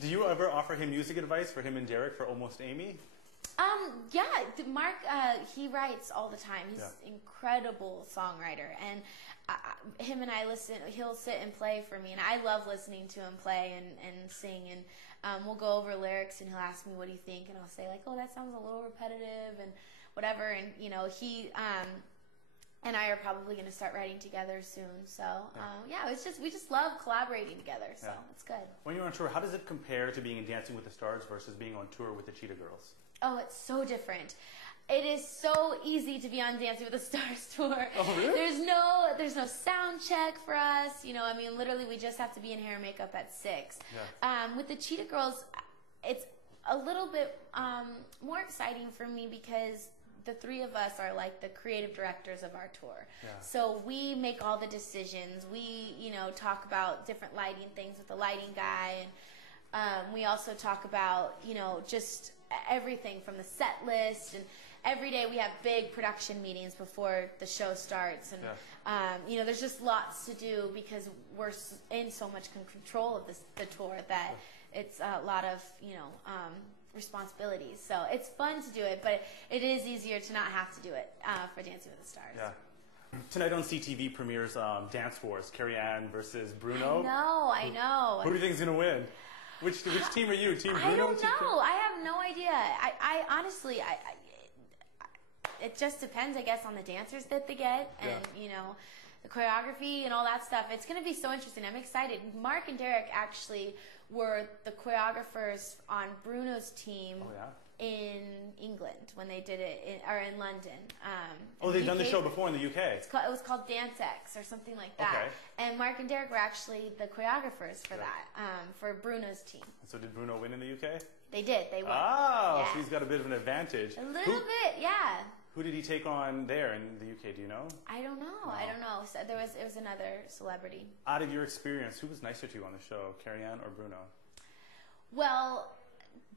Do you ever offer him music advice for him and Derek for Almost Amy? Yeah, Mark, he writes all the time. He's an incredible songwriter, and him and I listen. He'll sit and play for me, and I love listening to him play and sing. And we'll go over lyrics, and he'll ask me, "What do you think?" And I'll say like, "Oh, that sounds a little repetitive," and whatever. And you know, he and I are probably going to start writing together soon. So yeah, it's just we just love collaborating together. So it's good. When you're on tour, how does it compare to being in Dancing with the Stars versus being on tour with the Cheetah Girls? Oh, it's so different. It is so easy to be on Dancing with the Stars tour. Oh, really? There's no sound check for us. You know, I mean, literally, we just have to be in hair and makeup at 6. Yeah. With the Cheetah Girls, it's a little bit more exciting for me because the 3 of us are like the creative directors of our tour. Yeah. So we make all the decisions. We, you know, talk about different lighting things with the lighting guy, and we also talk about, you know, just everything from the set list, and every day we have big production meetings before the show starts, and you know, there's just lots to do because we're in so much control of the tour that it's a lot of, you know, responsibilities. So it's fun to do it, but it is easier to not have to do it for Dancing with the Stars. Yeah. Tonight on CTV premieres Dance Wars, Carrie Ann versus Bruno. I know. Who do you think is going to win? Which team are you? Team Bruno? I don't know. I have no idea. I honestly, it just depends, I guess, on the dancers that they get, and you know, the choreography and all that stuff. It's going to be so interesting. I'm excited. Mark and Derek actually were the choreographers on Bruno's team in England when they did it, or in London. They've done the show before in the UK. It was called Dance X or something like that. Okay. And Mark and Derek were actually the choreographers for that, for Bruno's team. So did Bruno win in the UK? They did. They won. Oh, so he's got a bit of an advantage. A little bit, yeah. Who did he take on there in the UK? Do you know? I don't know. No. I don't know. So it was another celebrity. Out of your experience, who was nicer to you on the show, Carrie Ann or Bruno? Well,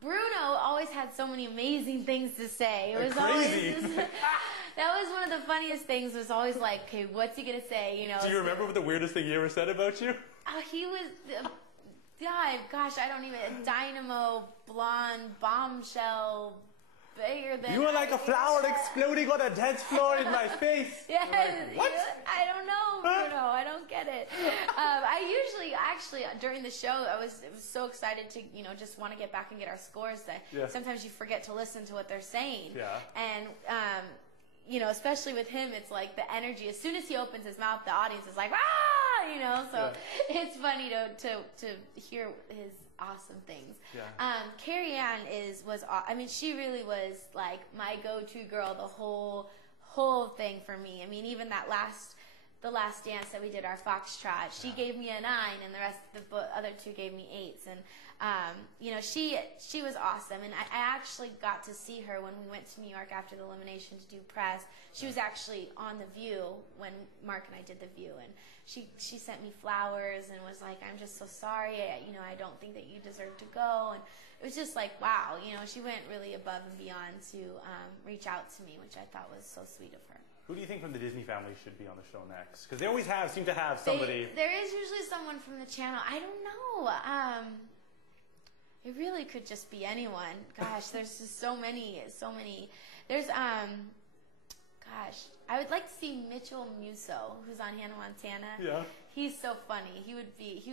Bruno always had so many amazing things to say. It was crazy. Always that was one of the funniest things. Was always like, okay, what's he gonna say? You know. Do you remember what the weirdest thing he ever said about you? He was. Gosh, I don't even. Dynamo, blonde, bombshell, bigger than. You were like a flower exploding on a dance floor in my face. Yes. Like, what? I don't know, Bruno. I don't get it. I usually, actually, during the show, I was so excited to, you know, just want to get back and get our scores that sometimes you forget to listen to what they're saying. Yeah. And, you know, especially with him, it's like the energy. As soon as he opens his mouth, the audience is like, ah, you know. So it's funny to hear his awesome things. Yeah. Carrie Ann I mean, she really was like my go-to girl the whole thing for me. I mean, even the last dance that we did, our foxtrot, she gave me a 9, and the rest of the other 2 gave me 8s. And you know, she was awesome, and I actually got to see her when we went to New York after the elimination to do press. She was actually on The View when Mark and I did The View, and she sent me flowers and was like, "I'm just so sorry, you know, I don't think that you deserve to go." And it was just like, wow, you know, she went really above and beyond to reach out to me, which I thought was so sweet of her. Who do you think from the Disney family should be on the show next? Because they always seem to have somebody. There is usually someone from the channel. I don't know. It really could just be anyone. Gosh, there's just so many. There's I would like to see Mitchell Musso, who's on Hannah Montana. Yeah. He's so funny. He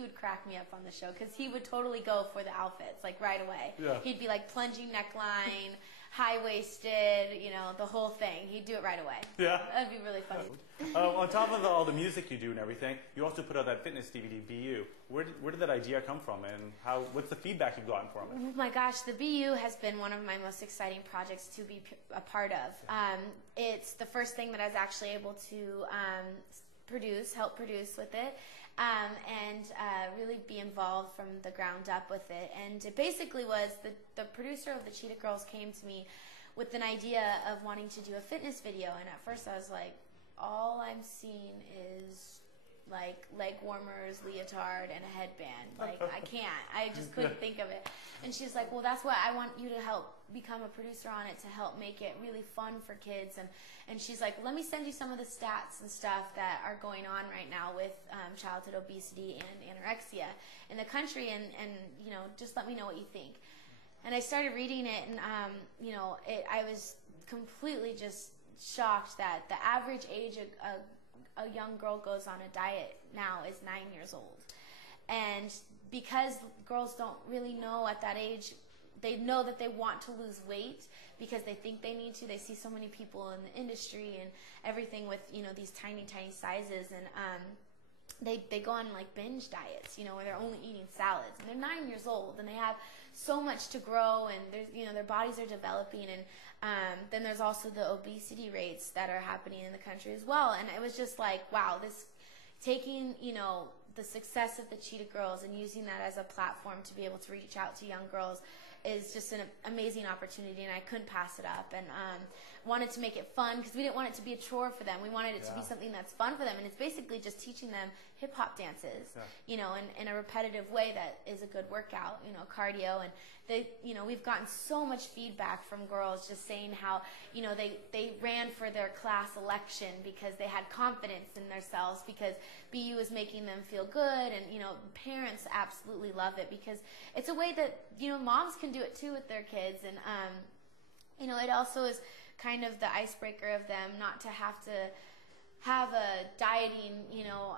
would crack me up on the show because he would totally go for the outfits like right away. Yeah. He'd be like plunging neckline, high-waisted, you know, the whole thing. He'd do it right away. Yeah. That'd be really funny. On top of all the music you do and everything, you also put out that fitness DVD, BU. Where did that idea come from, and what's the feedback you've gotten from it? Oh my gosh, the BU has been one of my most exciting projects to be a part of. It's the first thing that I was actually able to help produce with it, and really be involved from the ground up with it. And it basically was the producer of the Cheetah Girls came to me with an idea of wanting to do a fitness video, and at first I was like, all I'm seeing is like leg warmers, leotard, and a headband. Like, I can't. I just couldn't think of it. And she's like, well, that's what I want you to help become a producer on it, to help make it really fun for kids. And she's like, let me send you some of the stats and stuff that are going on right now with childhood obesity and anorexia in the country, and you know, just let me know what you think. And I started reading it, and you know, I was completely just shocked that the average age a young girl goes on a diet now is 9 years old. And because girls don't really know at that age, they know that they want to lose weight because they think they need to. They see so many people in the industry and everything with, you know, these tiny sizes, and they go on like binge diets, you know, where they're only eating salads, and they're 9 years old and they have so much to grow, and there's, you know, their bodies are developing. And then there's also the obesity rates that are happening in the country as well. And it was just like, wow, this taking, you know, the success of the Cheetah Girls and using that as a platform to be able to reach out to young girls is just an amazing opportunity, and I couldn't pass it up. And wanted to make it fun because we didn't want it to be a chore for them. We wanted it to be something that's fun for them, and it's basically just teaching them hip-hop dances, you know, in a repetitive way that is a good workout, you know, cardio. And they, you know, we've gotten so much feedback from girls just saying how, you know, they ran for their class election because they had confidence in themselves, because BU is making them feel good. And, you know, parents absolutely love it because it's a way that, you know, moms can do it too with their kids. And, you know, it also is kind of the icebreaker of them not to have a dieting, you know,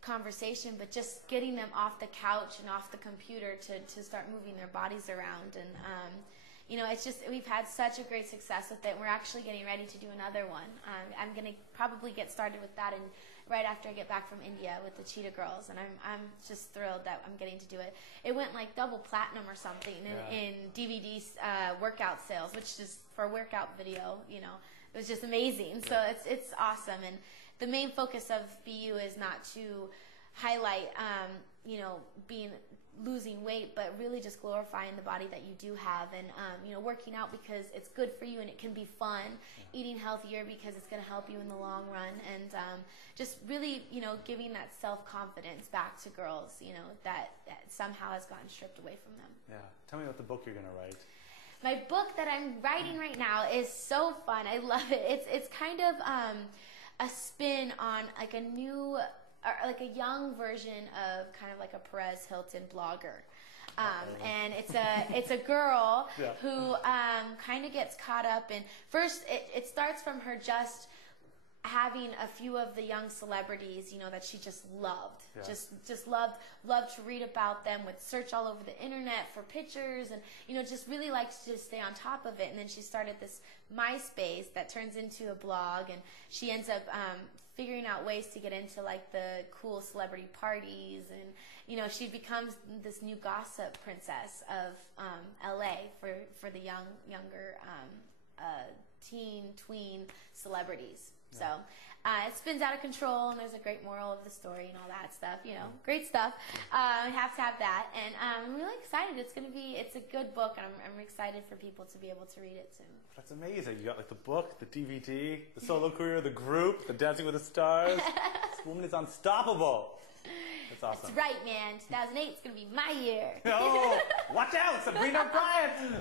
conversation, but just getting them off the couch and off the computer to start moving their bodies around. And you know, it's just, we've had such a great success with it. We're actually getting ready to do another one. I'm going to probably get started with that right after I get back from India with the Cheetah Girls, and I'm just thrilled that I'm getting to do it. It went like double platinum or something in DVD workout sales, which is for a workout video, you know, it was just amazing. So it's awesome. And the main focus of BU is not to highlight, you know, losing weight, but really just glorifying the body that you do have, and you know, working out because it's good for you and it can be fun, eating healthier because it's going to help you in the long run, and just really, you know, giving that self-confidence back to girls, you know, that somehow has gotten stripped away from them. Yeah. Tell me about the book you're going to write. My book that I'm writing right now is so fun. I love it. It's kind of a spin on like a new, or like a young version of kind of like a Perez Hilton blogger. And it's a girl who kind of gets caught up in, first it starts from her just having a few of the young celebrities, you know, that she just loved, just loved to read about them, would search all over the internet for pictures, and, you know, just really liked to stay on top of it. And then she started this MySpace that turns into a blog, and she ends up figuring out ways to get into like the cool celebrity parties, and, you know, she becomes this new gossip princess of LA for the younger tween celebrities. So it spins out of control, and there's a great moral of the story and all that stuff, you know, great stuff. I have to have that, and I'm really excited. It's a good book, and I'm excited for people to be able to read it soon. That's amazing. You got like the book, the DVD, the solo career, the group, the Dancing with the Stars. This woman is unstoppable. That's awesome. That's right, man. 2008 is going to be my year. Oh, watch out, Sabrina Bryan.